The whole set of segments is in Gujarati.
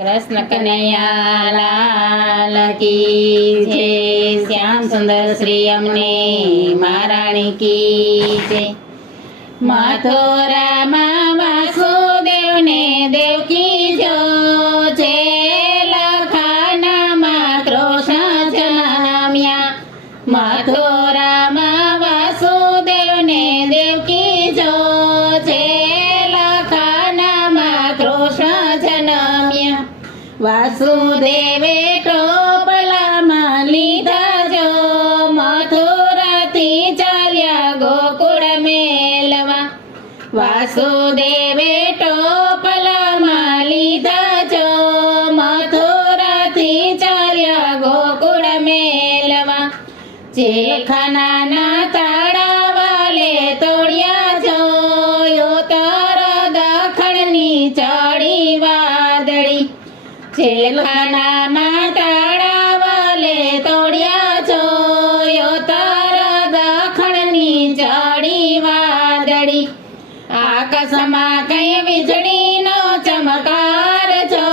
कृष्ण कन्हैया लाल की जय। श्याम सुंदर श्री अमने महाराणी की जय। मथुराમાં વાસુદેવને દેવકી જો છે, લખાનામાં કૃષ્ણ જન્મ્યા। મથુરામાં વાસુદેવને દેવકી જો છે, લખાનામાં કૃષ્ણ જન્મ્યા। વાસુદેવે ટોપલામાં લીધા જો, મથુરાથી ચાલ્યા ગોકુળ મેલવા। વાસુદેવે ટોપલામાં લીધા જો, મથુરાથી ચાલ્યા ગોકુળ મેલવા। જેલખાનાના તાળા વાલે તોડ્યા જો, ઉત્તર દખણની ચડી વાદળી। જેલખાનાના તાળા વાલે તોડ્યા જો, ઉત્તર દખણની ચડી વાદળી। આકાશમાં કઈ વીજળીનો ચમકાર જો,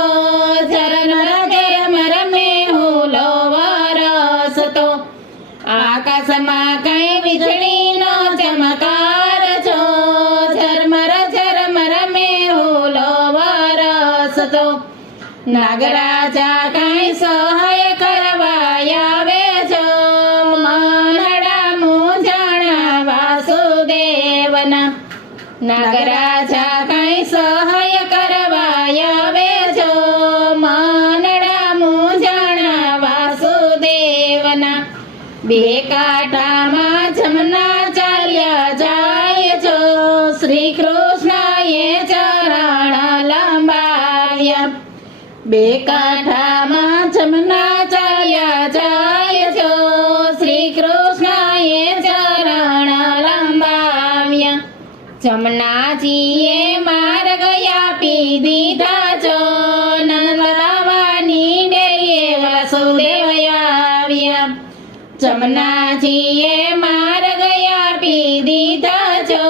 ઝરમર ઝરમર મેહુલો વરસતો। આકાશમાં કઈ વીજળીનો ચમકાર જો, ઝરમર ઝરમર મેહુલો વરસતો। નાગરાજા કઈ સહાય કરવા આવે જો, મનડા મૂંઝાણા વાસુદેવના। નાગરાજા કઈ સહાય કરવા આવે જો, મનડા મૂંઝાણા વાસુદેવના। બે કાંઠામાં જમના ચાલ્યા જાય જો, શ્રી કૃષ્ણએ ચરણ લંબાવ્યા। બે કાંઠામાં જમના ચાલ્યા જાય જો, શ્રી કૃષ્ણએ ચરણ લંબાવ્યા। જમનાજીએ માર્ગ આપી દીધા જો, નંદલાવાની ડેરીએ વાસુદેવ આવ્યા। જમનાજીએ માર્ગ આપી દીધા જો,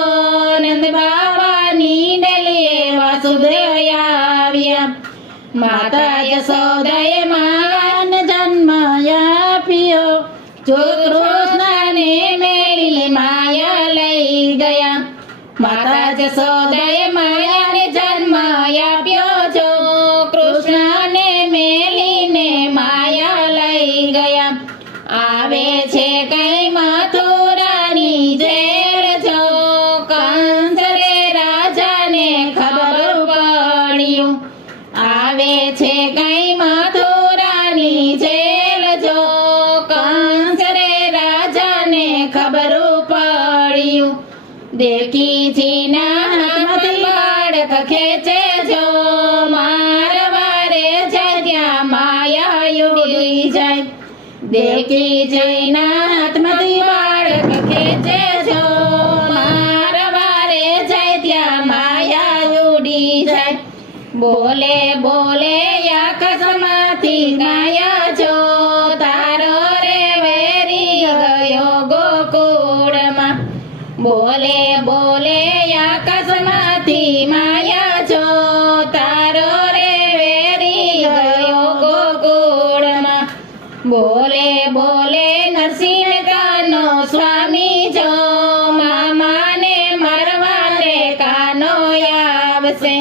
નંદબાવાની ડેલીએ વાસુદેવ આવ્યા। માતા યશોદાએ માન જન્મ આપ્યો જો, કૃષ્ણને મેળી માયા લઈ ગયા। માતા યશોદાએ માયાને જન્મ આપ્યો જો, કૃષ્ણને મેલીને માયા લઈ ગયા। આવે છે કઈ મથુરાની જેલ જો, કંસ રે રાજાને ખબર પડ્યું। આવે છે કઈ મથુરાની જેલ જો, કંસ રે રાજાને ખબર પડ્યું। દેવકીજીના હાથમાંથી બાળક ખેંચે જો, મારવારે જાય ત્યાં માયા ઉડી જાય। દેવકીજીના હાથમાંથી બાળક ખેંચે જો, મારવારે જાય ત્યાં માયા ઉડી જાય। બોલે બોલે આકાશમાંથી ગાયા જો, તારો રે વેરી ગયો ગોકુળમાં। બોલે બોલે આકાશમાંથી માયા જો, તારો રે વેરી ગયો ગોકુળમાં। બોલે બોલે નરસિંહ મહેતાનો સ્વામી જો, મામાને મારવા રે કાનો આવશે।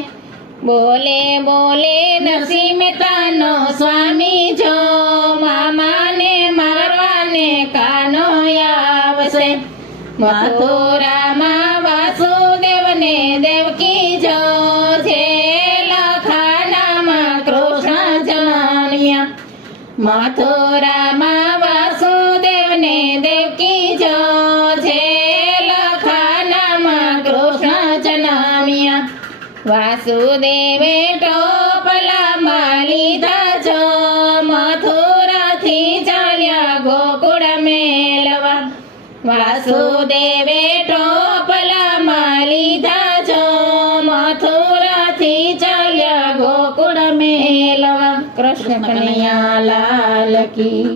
બોલે બોલે નરસિંહ મહેતાનો સ્વામી જો, મામાને મારવાને કાનો આવશે। મથુરામાં વાસુદેવને દેવકી જો છે, લખાનામાં કૃષ્ણ જન્મ્યા। મથુરામાં વાસુદેવને દેવકી જો છે, લખાનામાં કૃષ્ણ જન્મ્યા। વાસુદેવે ટોપલામાં લીધા જો, મથુરાથી ચાલ્યા ગોકુળ મેલવા। વાસુદેવે ટોપલામાં લીધા જો, મથુરાથી ચાલ્યા ગોકુળ મેલવા। કૃષ્ણ કનૈયા લાલ કી।